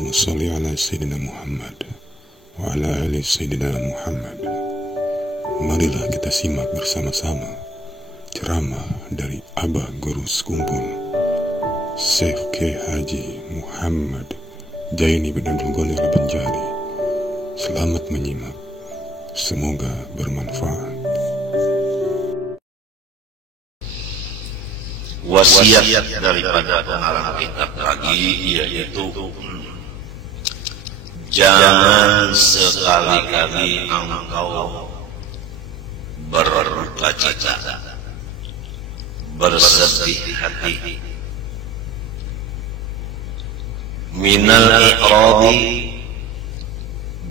Allahumma sholli ala Sayyidina Muhammad wa ala ali Sayyidina Muhammad. Marilah kita simak bersama-sama ceramah dari Abah Guru Sekumpul Syekh K. Haji Muhammad Jaini bin Abdul Ghani Al-Banjari. Selamat menyimak, semoga bermanfaat. Wasiat daripada pengarang kitab tadi yaitu jangan sekali-kali engkau berduka cita, bersedih hati minal i'radi,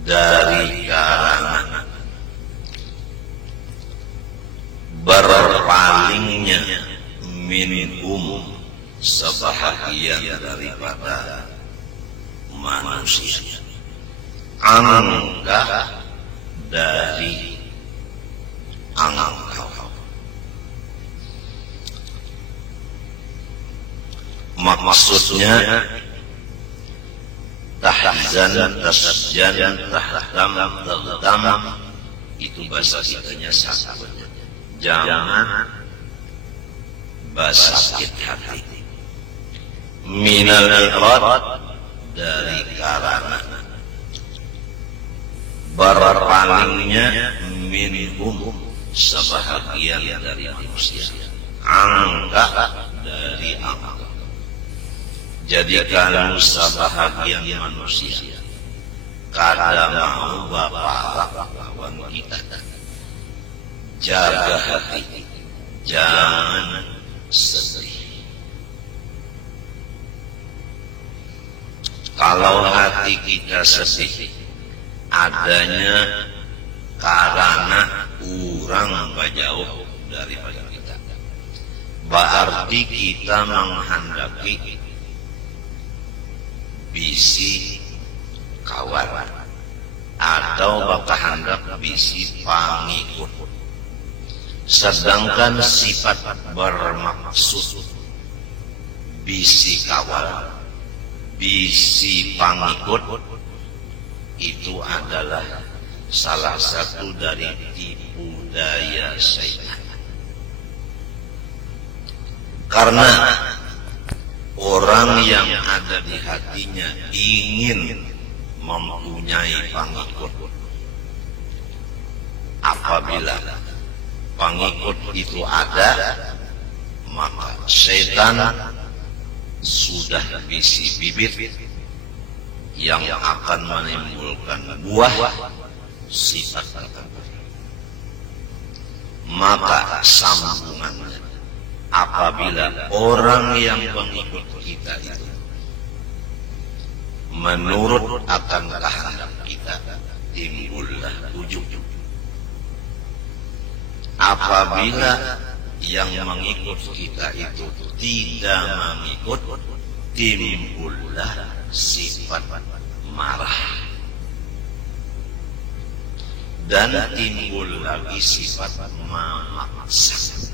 dari karena berpalingnya minhum, sebahagian daripada manusia, angka dari engkau. Maksudnya tahzan, tasjan, tahtam, terdam, itu bahasa kitanya satu. Jangan sakit hati. Minal i'rad, dari karena berpalingnya minhum, sebahagian dari manusia, angka dari angka. Jadikan sebahagian manusia kada mau bapak lawan kita. Jaga hati, jangan sedih. Kalau hati kita sedih, adanya karena orang jauh daripada kita, berarti kita menghendaki bisi kawan atau bakal hendak bisi pangikut. Sedangkan sifat bermaksud bisi kawan, bisi pangikut itu adalah salah satu dari tipu daya syaitan. Karena orang yang ada di hatinya ingin mempunyai pengikut, apabila pengikut itu ada, maka setan sudah bisi bibit yang akan menimbulkan buah sifat tertentu. Maka sambungannya, apabila orang yang pengikut kita itu menurut akan kehendak kita, timbullah ujub. Apabila yang mengikut kita itu tidak mengikut, timbullah sifat marah, dan timbul lagi sifat memaksa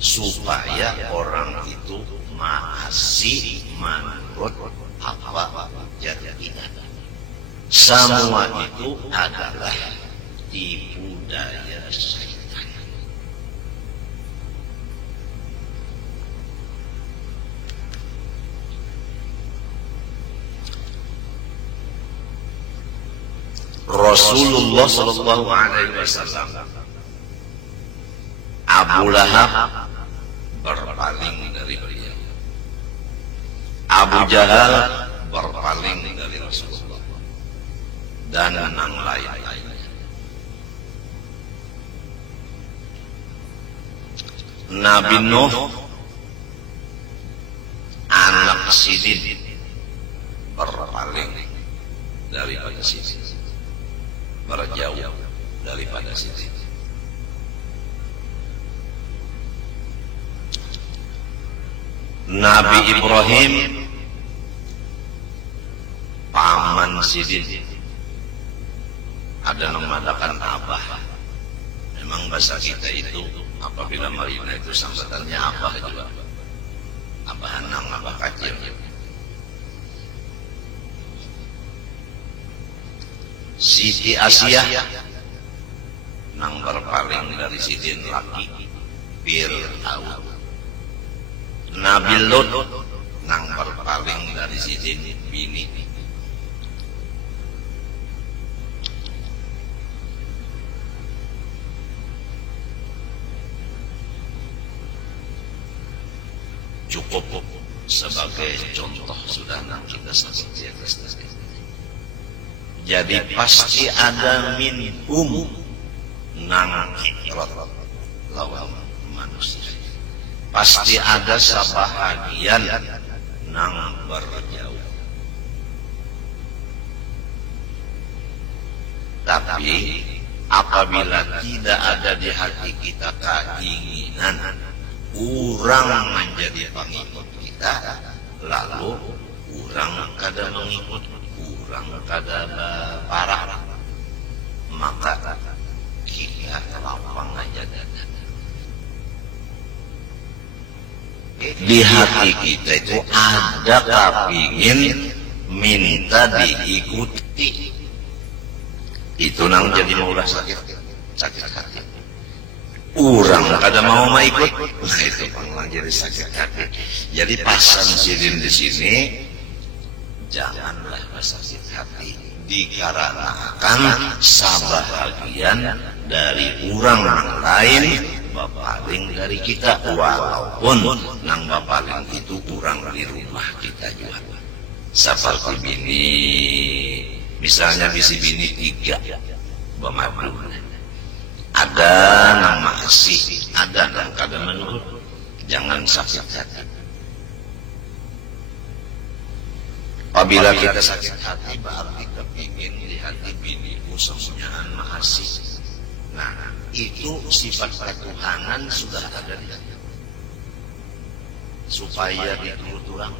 supaya orang itu masih menurut apa jadinya. Semua itu adalah tipu daya syaitan. Rasulullah sallallahu alaihi wasallam, Abu Lahab berpaling dari beliau, Abu Jahal berpaling dari Rasulullah, dan yang lain-lainnya. Nabi Nuh, anak Sidin, berpaling daripada Sidin, berjauh daripada Sidin. Nabi Ibrahim, paman Sidin, ada yang mengatakan abah. Memang bahasa kita itu apabila marina itu sambatannya abah juga, abah nang abah kacil. Siti Asia nang berpaling dari sidin laki Fir'aun. Nabi Lut nang berpaling dari sidin bini. Cukup sebagai contoh sudah nang kita sebut di atas. Jadi pasti ada minhum nang fitrat lawan manusia. Pasti ada sebahagian nang berjauh. Tapi apabila tidak ada di hati kita keinginan orang menjadi pengikut kita, lalu orang kada mengikut, orang kada parah, maka kita lapang aja dada. Di hati kita itu ada kepingin minta diikuti. Itu nang jadi maulah sakit hati. Orang kada mau ikut, nah itu panglang jadi sakit hati. Jadi pasan sidin di sini, janganlah sakit hati dikarenakan sebahagian dari orang lain bapaling dari kita, walaupun nang bapaling itu orang di rumah kita juga. Seperti bini, misalnya bisi bini 3 bamadu. Ada nang masih, ada nang kada menurut. Jangan sakit hati. Apabila kita sakit hati, berarti kepingin di hati biniku semuanya masih. Nah, itu sifat ketuhanan sudah ada di hati. Supaya diturut orang.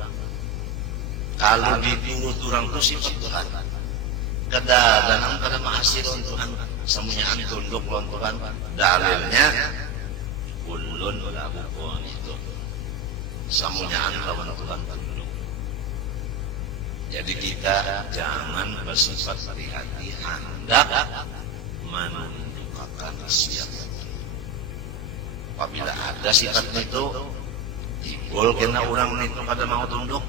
Kalau diturut orang itu sifat Tuhan. Kadang-kadang kada masih Tuhan. Semuanya tunduk lawan Tuhan. Dalilnya kullun lahu qanitun. Semuanya lawan Tuhan tunduk. Jadi kita jangan bersifat hati-hati, hendak menundukkan siapa. Apabila ada sifat itu timbul kena orang itu pada mau tunduk,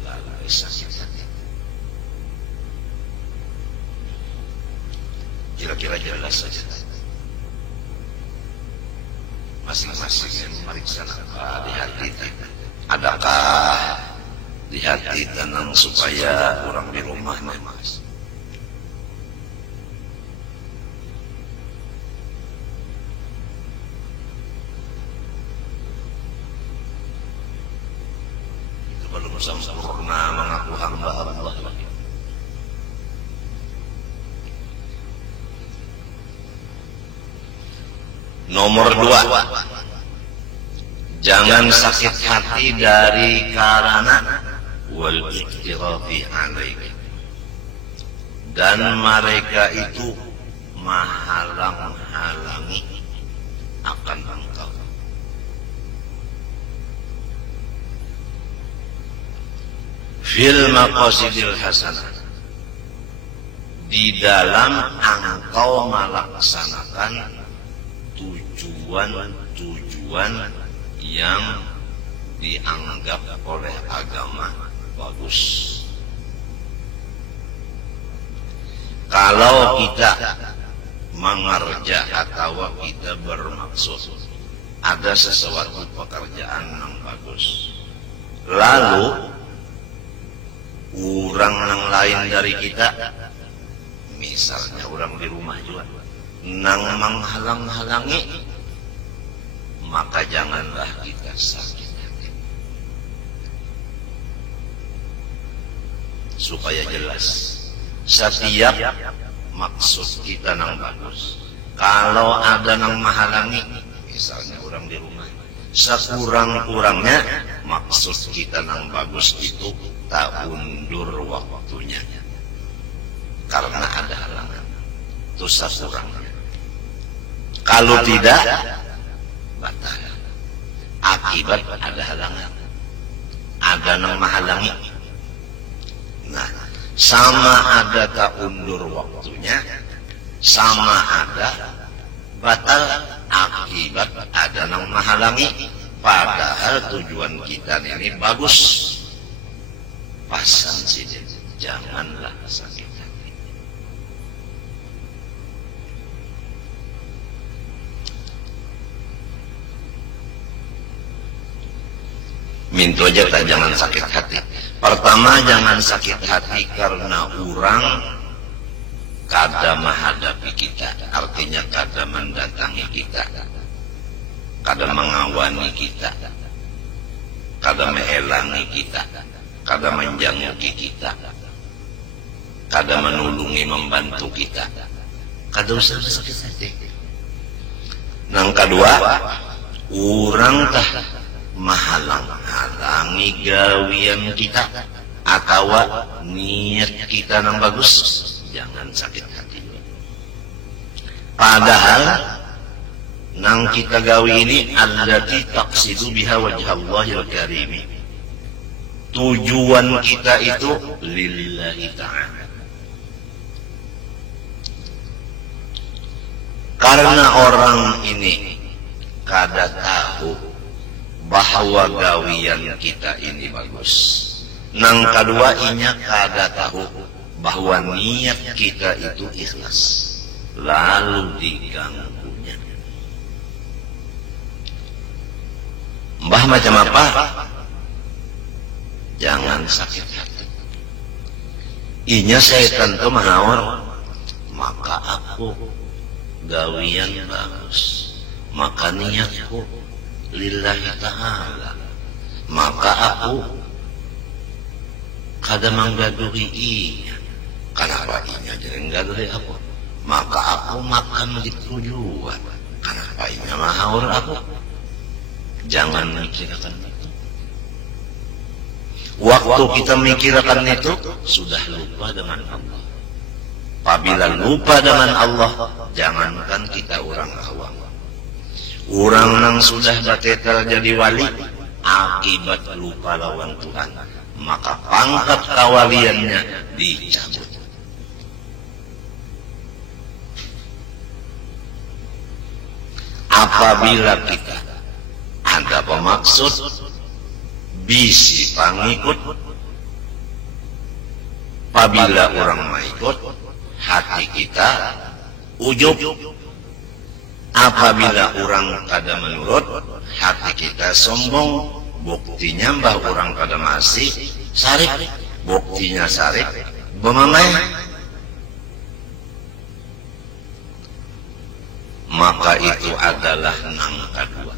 lalu sakit hati. Kira-kira jelas saja. Masing-masing yang memeriksa di hati, adakah di hati tenang supaya orang di rumah mas. Itu belum sempurna mengaku hamba Allah. Nomor 2, jangan sakit hati dari karena wal iktirafi alaik, dan mereka itu menghalang-halangi akan engkau. Fil maqasidil hasanah, di dalam engkau melaksanakan tujuan yang dianggap oleh agama bagus. Kalau kita mengerja atau kita bermaksud ada sesuatu pekerjaan yang bagus, lalu orang yang lain dari kita, misalnya orang di rumah juga, nang menghalang-halangi, maka janganlah kita sakit hati. Supaya jelas, setiap maksud kita nang bagus, kalau ada nang menghalangi, misalnya orang di rumah, sekurang-kurangnya maksud kita nang bagus itu tak undur waktunya karena ada halangan. Itu sekurangnya. Kalau tidak, batal. Akibat ada halangan, ada yang menghalangi. Nah, sama ada tak undur waktunya, sama ada batal akibat ada yang menghalangi, padahal tujuan kita ini bagus. Pasan sih, janganlah sakit hati. Minta aja tak, jangan sakit hati. Pertama, jangan sakit hati karena orang kada menghadapi kita, artinya kada mendatangi kita, kada mengawani kita, kada mehelangi kita, kada menjangki kita, kada menulungi membantu kita, kada usah sakit hati. Yang kedua, orang tah menghalang-halangi gawian kita atau niat kita yang bagus, jangan sakit hati. Padahal nang kita gawi ini allati taqsidu biha wajhallahil karim, tujuan kita itu lillahi ta'ala. Karena orang ini kada tahu bahwa gawian kita ini bagus. Nang kedua, inya kada tahu bahwa niat kita itu ikhlas, lalu diganggunya. Mbah macam apa? Jangan sakit hati. Inya setan tu menawar, maka aku gawian bagus, maka niatku lillahi ta'ala, maka aku kada menggaduhi inya. Kenapa inya jadi menggaduhi aku? Maka aku makan di tujuan. Kenapa inya mahaur aku? Jangan mikirkan itu. Waktu kita mikirkan itu, sudah lupa dengan Allah. Apabila lupa dengan Allah, jangankan kita orang awam, orang yang sudah batetel jadi wali, akibat lupa lawan Tuhan, maka pangkat kawaliannya dicabut. Apabila kita ada pemaksud, bisi pangikut, apabila orang mengikut, hati kita ujub. Apabila orang kada menurut, hati kita sombong. Buktinya mbah orang kada masih sarip, buktinya sarip bemamai. Maka itu adalah nang kedua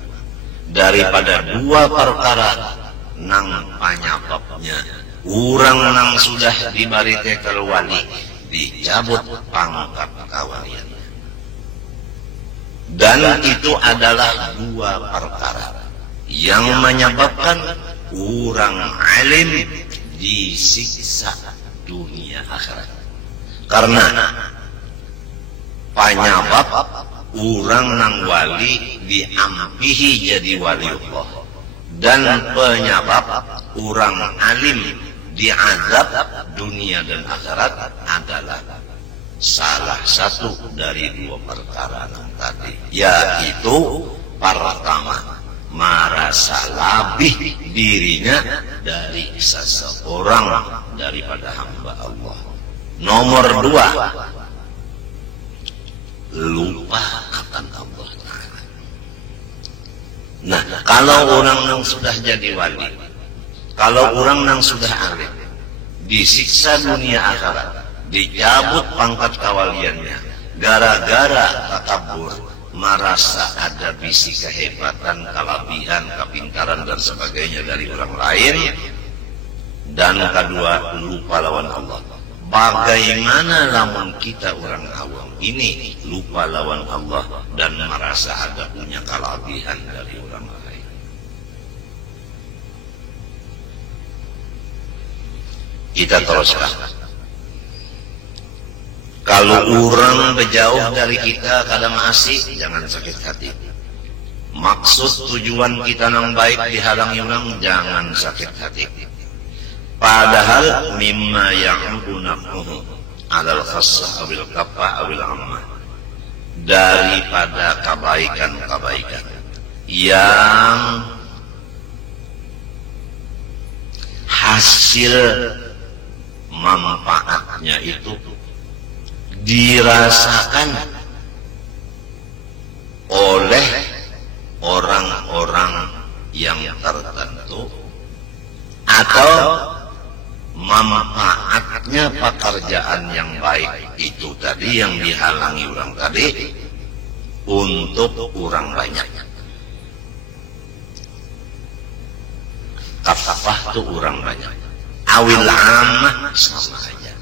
daripada dua perkara nang penyebabnya orang nang sudah dibari tekel wali dicabut pangkat kawalian. Dan itu adalah dua perkara yang menyebabkan orang alim disiksa dunia akhirat. Karena penyebab orang nang wali diampihi jadi wali Allah, dan penyebab orang alim diazab dunia dan akhirat adalah salah satu dari dua perkara tadi, yaitu pertama, merasa lebih dirinya dari seseorang daripada hamba Allah. Nomor dua, lupa akan Allah Ta'ala. Nah, kalau orang yang sudah jadi wali, kalau orang yang sudah alim, disiksa dunia akhirat, dicabut pangkat kawaliannya gara-gara takabur, merasa ada bisi kehebatan, kelebihan, kepintaran dan sebagainya dari orang lain. Dan kedua, lupa lawan Allah. Bagaimana lamun kita orang awam ini lupa lawan Allah dan merasa ada punya kelebihan dari orang lain? Kita teruskan. Kalau orang berjauh dari kita kadang masih, jangan sakit hati. Maksud tujuan kita yang baik dihalangi orang, jangan sakit hati. padahal mimma ya'udu naf'uhu alal khassah awil kaffah awil ammah, daripada kebaikan-kebaikan yang hasil manfaatnya itu dirasakan oleh orang-orang yang tertentu, atau manfaatnya pekerjaan yang baik itu tadi yang dihalangi orang tadi untuk orang banyak. Kafafah itu orang banyak, awil ammah sama aja,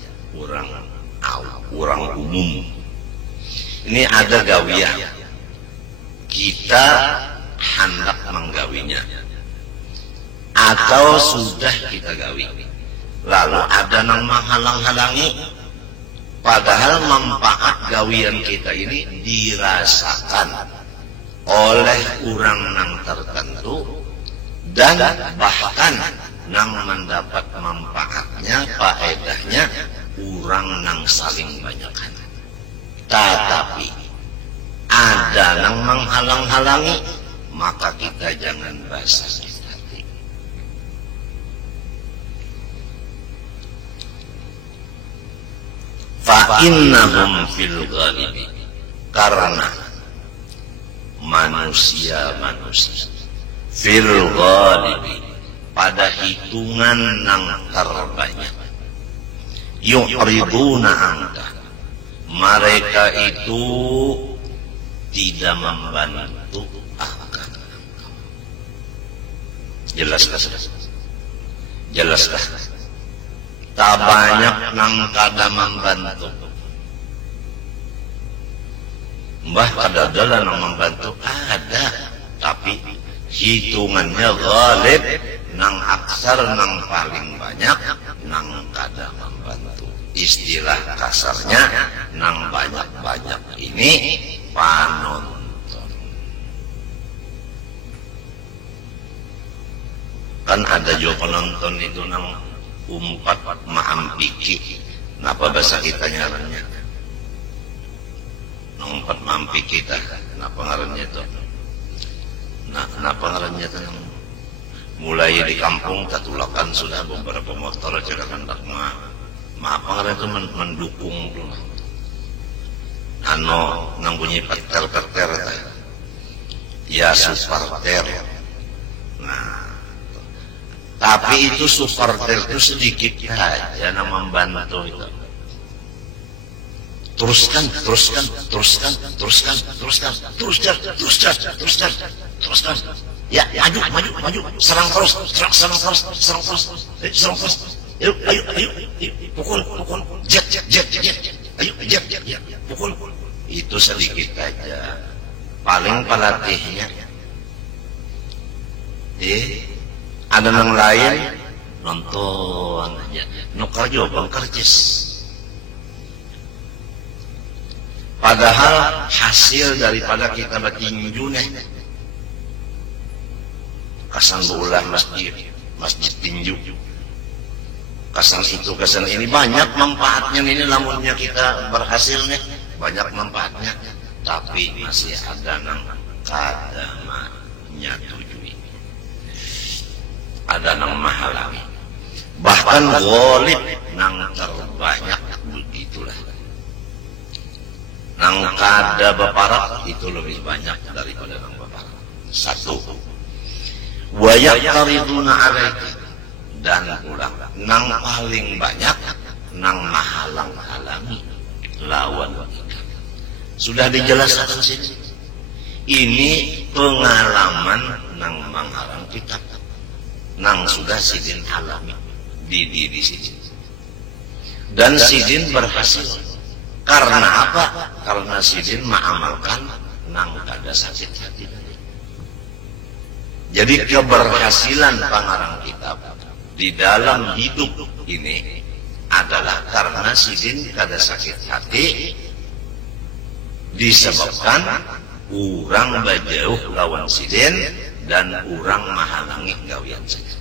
orang umum. Ini ada gawiah, kita hendak menggawinya atau sudah kita gawi, lalu ada yang menghalang-halangi, padahal manfaat gawian kita ini dirasakan oleh orang yang tertentu, dan bahkan yang mendapat manfaatnya, faedahnya orang yang saling banyakkan. Tetapi ada yang menghalang-halangi, maka kita jangan basa hati. Fa innahum fil ghalibi, karena manusia fil ghalibi, pada hitungan yang terbanyak, yu'riduna anka, mereka itu tidak membantu akan engkau. Jelaskah? Tak banyak nang kada membantu. Mbah kada adalah nang membantu, ada, tapi hitungannya ghalib, nang aksar, nang paling banyak, nang kada membantu. Istilah kasarnya, nang banyak-banyak ini panonton. Kan ada juga penonton itu nang umpat maampiki. Kenapa bahasa kita ngarannya? Nang umpat maampiki kita. Kenapa ngarannya itu? Nah, kenapa ngarannya itu? Mulai di kampung katulakan sudah beberapa motor jaga hendak apa ngarannya itu mendukung dulu. Nang bunyi petel-petel ya superter. Nah, tapi itu superter itu sedikit aja nang membantu itu. Teruskan, ya, maju, serang terus, ayo, pukul, jet, ayo, pukul. Itu sedikit aja, paling pelatihnya. Ada yang lain nonton aja, nukar juga kerjes. Padahal hasil daripada kita bertinju nih, kasan bola masjid tinju, kasan itu kasan ini banyak manfaatnya ini, lamunnya kita berhasil nih banyak manfaatnya, tapi masih ada nang kada menyetujui, ada nang menghalangi, bahkan ghalib nang terbanyak begitulah. Nang kada baparak itu lebih banyak daripada nang baparak. Satu, wa yaqtariduna alaika, dan ulang nang paling banyak nang menghalang-halangi lawan kita. Sudah dijelaskan sini. Ini pengalaman nang menghalang kita, nang sudah sidin alami di diri sidin, dan sidin berhasil. Karena apa? Karena sidin mengamalkan nang kada sakit hati. Jadi keberhasilan pangarang kita di dalam hidup ini adalah karena sidin kada sakit hati, disebabkan urang bajauh lawan sidin dan urang menghalangi gawian saja.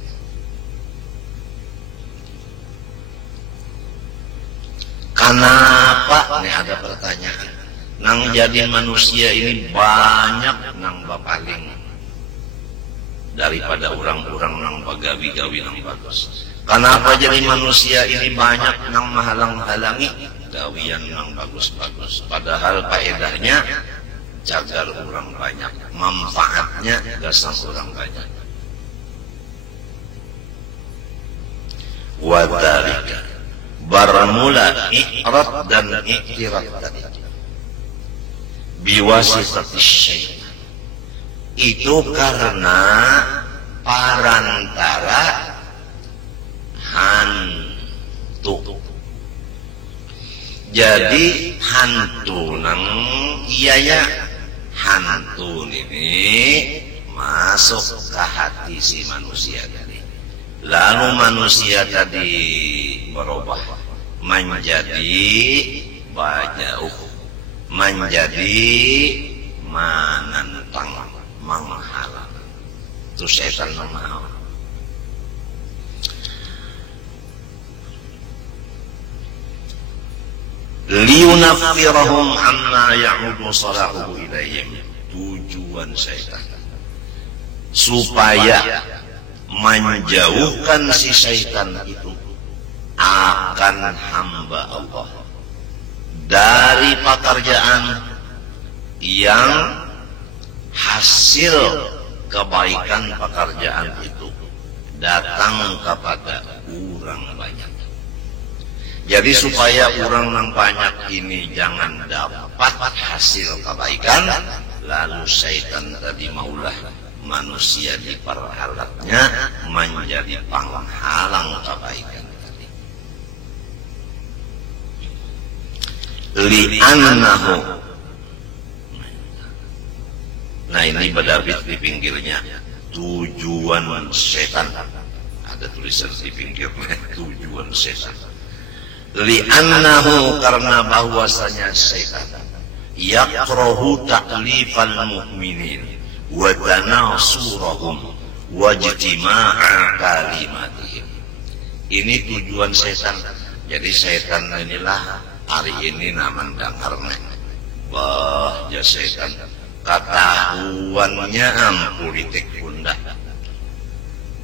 Kenapa? Nih ada pertanyaan. Nang jadi manusia ini banyak nang bapaling daripada orang-orang nang bagawi-gawi nang bagus. Kenapa jadi manusia ini banyak nang menghalang-halangi gawian nang bagus-bagus? Padahal faedahnya jagar orang banyak, manfaatnya gasang orang banyak. Wadhalika bermula i'rad dan i'tirad tadi biwasitatis syaitan, itu karena parantara hantu. Jadi hantu nang iya hantu ini masuk ke hati si manusia tadi. Lalu manusia tadi berubah menjadi bajauh, menjadi menantang, menghalang. Itu setan mau. Liyunafirahum amma ya'udu salahuhu ilayhim. Tujuan setan supaya menjauhkan si syaitan itu akan hamba Allah dari pekerjaan yang hasil kebaikan pekerjaan itu datang kepada orang banyak. Jadi supaya orang yang banyak ini jangan dapat hasil kebaikan, lalu syaitan tadi maulah manusia diperhalatnya menjadi penghalang kebaikan tadi. Li'annahu, nah ini berdabit di pinggirnya, tujuan setan. Ada tulisan di pinggirnya, tujuan setan. Li'annahu, karena bahwasanya setan yakrahu ta'lifal mu'minin wa tanasurahum wa ijtima'a kalimatihim. Ini tujuan setan. Jadi setan inilah hari ini naman dangarnya. Wah, ya setan ketahuannya politik bunda.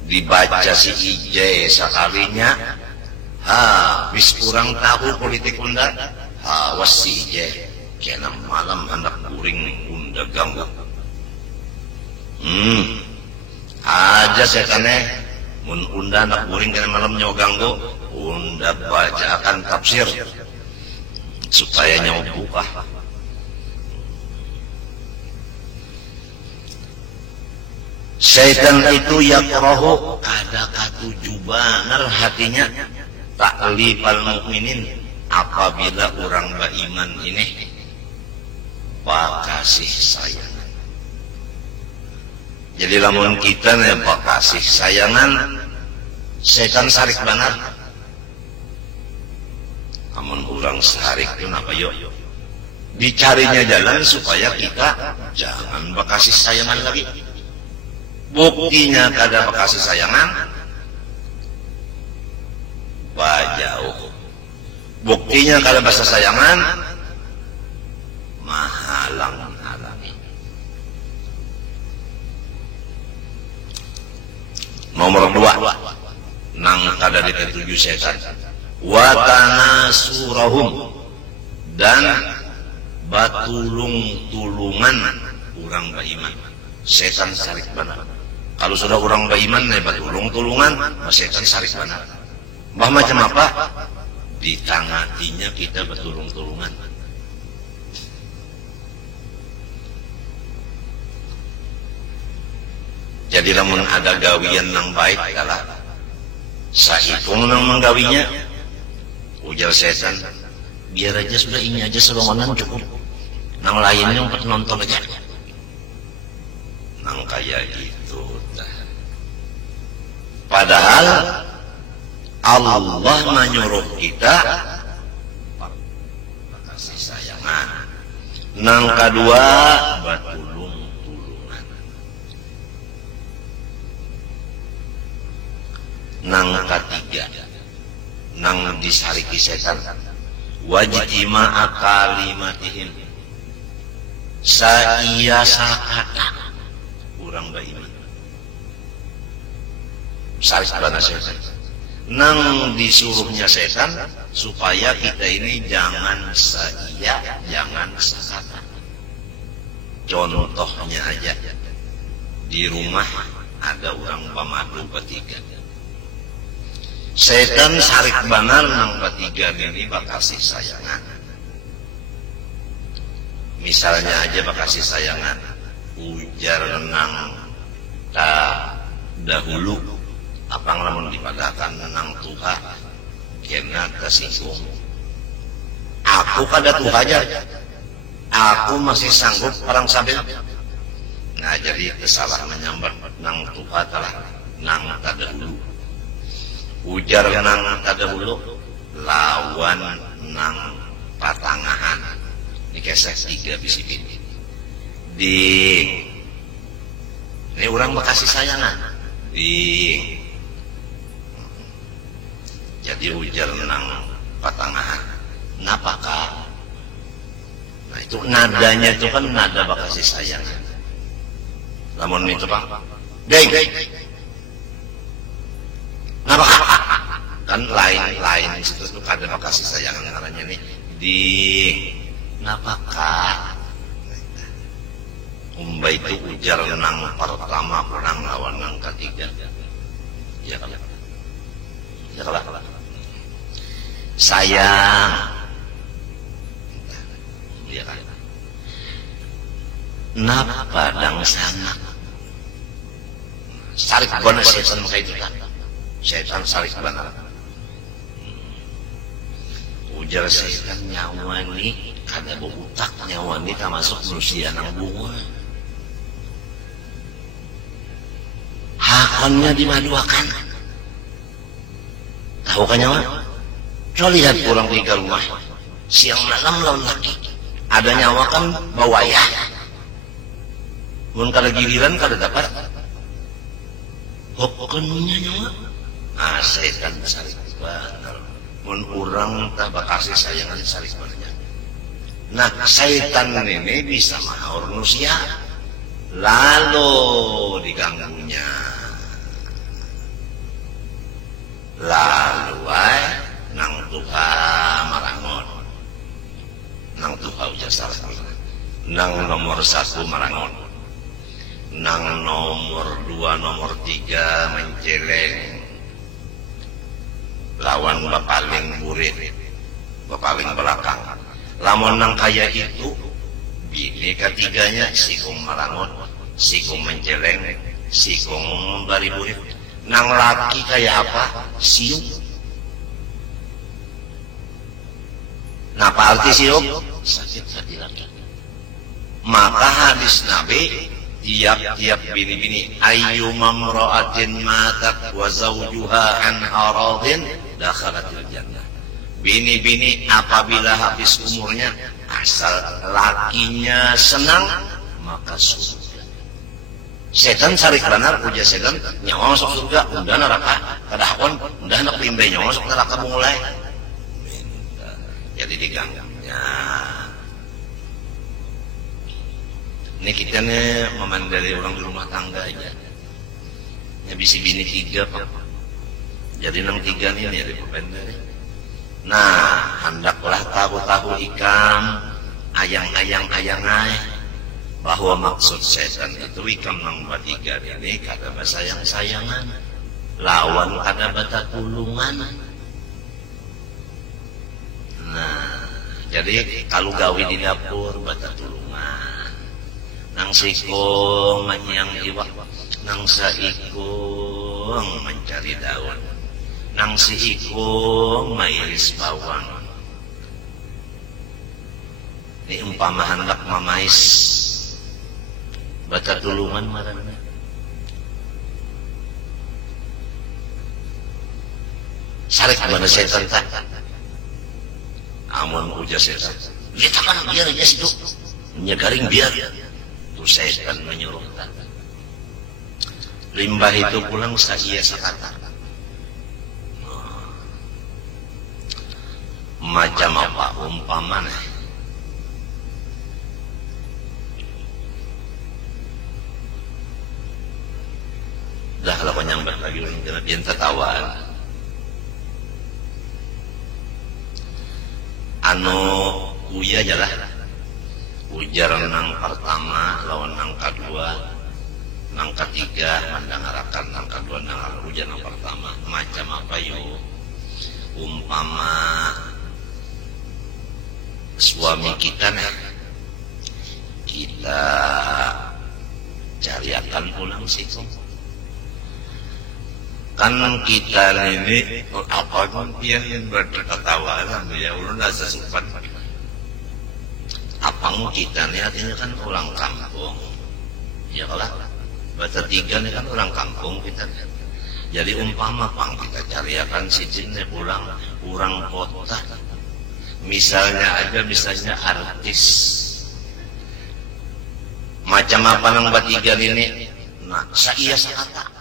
Dibaca si Ije sekalinya, bis kurang tahu politik bunda, was si Ije kena malam anak kuring bunda ganggu. Aja setannya mun unda anak kuring kena malam nyawa ganggu, unda bacakan tafsir supaya nyawa buka. Syaitan itu yakrahu kada katuju banar hatinya ta'lifal mukminin, apabila orang beriman ini pakasih sayang. Jadi lamun kita nih pakasih sayangan, setan sarik banar. Amun orang sarik itu apa yuk? Dicarinya jalan supaya kita jangan bekasih sayangan lagi. Buktinya kada bekasih sayangan, bajauh. Buktinya kada bekasih sayangan, mahalang-halangi. Nomor 2, nang kada diketuju setan, wa tanasurahum, dan batulung-tulungan orang beriman. Setan sarik banar. Kalau sudah orang beriman nih batulung-tulungan, setan sarik banar. Bah macam apa? Ditangatinya kita batulung-tulungan. Jadi lamun ada gawian nang baik kalah saipung nang menggawinya, ujar setan, biar aja sudah ini aja serongonan cukup, nang lainnya untuk nonton aja. Nang kayak gitu. Padahal Allah menyuruh kita kasih sayangan. Nang kedua batulung-tulungan. Nang ketiga, nang disariki setan, wajtima'a kalimatihim saiya sakata urang baiman saris bana setan nang disuruhnya setan supaya kita ini jangan saiya jangan sakata. Contohnya aja di rumah ada orang pamadu petiga. Setan sarik banar nang petiga ini bakasih sayangan. Misalnya aja bakasih sayangan, ujar nang tak dahulu, apa ngelamun dipadakan nang Tuha, kena tersinggung. Aku kada Tuha aja, aku masih sanggup perang sabit. Nah jadi kesalah menyambar nang Tuha telah nang tak dahulu. Ujar nang tadahulu lawan nang patangahan ini kesek 3 bisi bini di ini orang bekasih sayangan di jadi ujar nang patangahan napakah. Nah itu nadanya itu kan nada bekasih sayangan namun itu bang deng kenapa kan lain situ tuh kada makasih sayangan namanya nih di kenapa kak umbai itu ujar nang pertama perang lawan nang ketiga ya kalah sayang ya kan napa dang sana sarik bona setan maka itu kan setan sarik benar. Ujar setan nyawa ini kada berutak nyawa ini termasuk manusia nang bunga. Hakonnya dimaduakan. Tahu kan nyawa? Coba lihat orang di rumah siang malam lawan laki. Ada nyawa kan bawaya. Mun kada giliran kada dapat. Hakonnya nyawa. Setan sarik benar. Mun urang tak bakasih sayangan sarik benar. Nah setan ini bisa mahur manusia lalu diganggunya lalu nang Tuha marangon nang Tuha ujar salah nang nomor 1 marangon nang nomor 2 nomor 3 menceleng lawan bapaling burit bapaling belakang lamun nang kaya itu bini ketiganya sikung marangon sikung menceleng sikung bari burit nang laki kaya apa siuk. Napa arti siuk? Sakit hati laki. Maka hadis Nabi tiap-tiap bini-bini ayyuma mra'atin matat wa zawjuha an aradin dakhalatil jannah. Bini-bini apabila habis umurnya asal lakinya senang maka surga. Setan sarik benar ujar setan nyawa masuk surga udah neraka kadahon udah nak limbe nyawa masuk neraka mulai. Jadi diganggunya. Ini kita nih memandai orang di rumah tangga aja. Ya bisi bini 3 Pak. Jadi 6 3 nih dari pembendari. Nah, hendaklah tahu-tahu ikam ayang-ayang bahwa maksud setan itu ikam nang batiga ini kada sayang-sayangan lawan kada bata tulungan. Nah, jadi kalau gawe di dapur bata tulungan nang sikong manyang iwak nang saikong mencari daun nang si ikong mairis bawang. Ini umpama hendak mamais bata tulungan marana. Sarik mana setan tak? Amun ujar setan. Dia takkan biar dia situ. Nyegaring biar. Itu setan menyuruh tak. Limbah itu pulang saia sakata. Macam apa umpama dah lah penyambat lagi kena pian tertawan anu uya jalah ujar nang pertama lawan nang kedua nang ketiga mandang harakan nang kedua nang ujar nang pertama macam apa yuk umpama suami kita kita cariakan pulang situ kan kita ini apa pun yang berketawa ya ulun rasa sopan apang kita ini artinya kan orang kampung ya kalau bahasa tiga ini kan orang kampung kita jadi umpama pang kita cariakan si jinnya pulang orang kota misalnya artis macam apa nang batigan ini nah saya sakata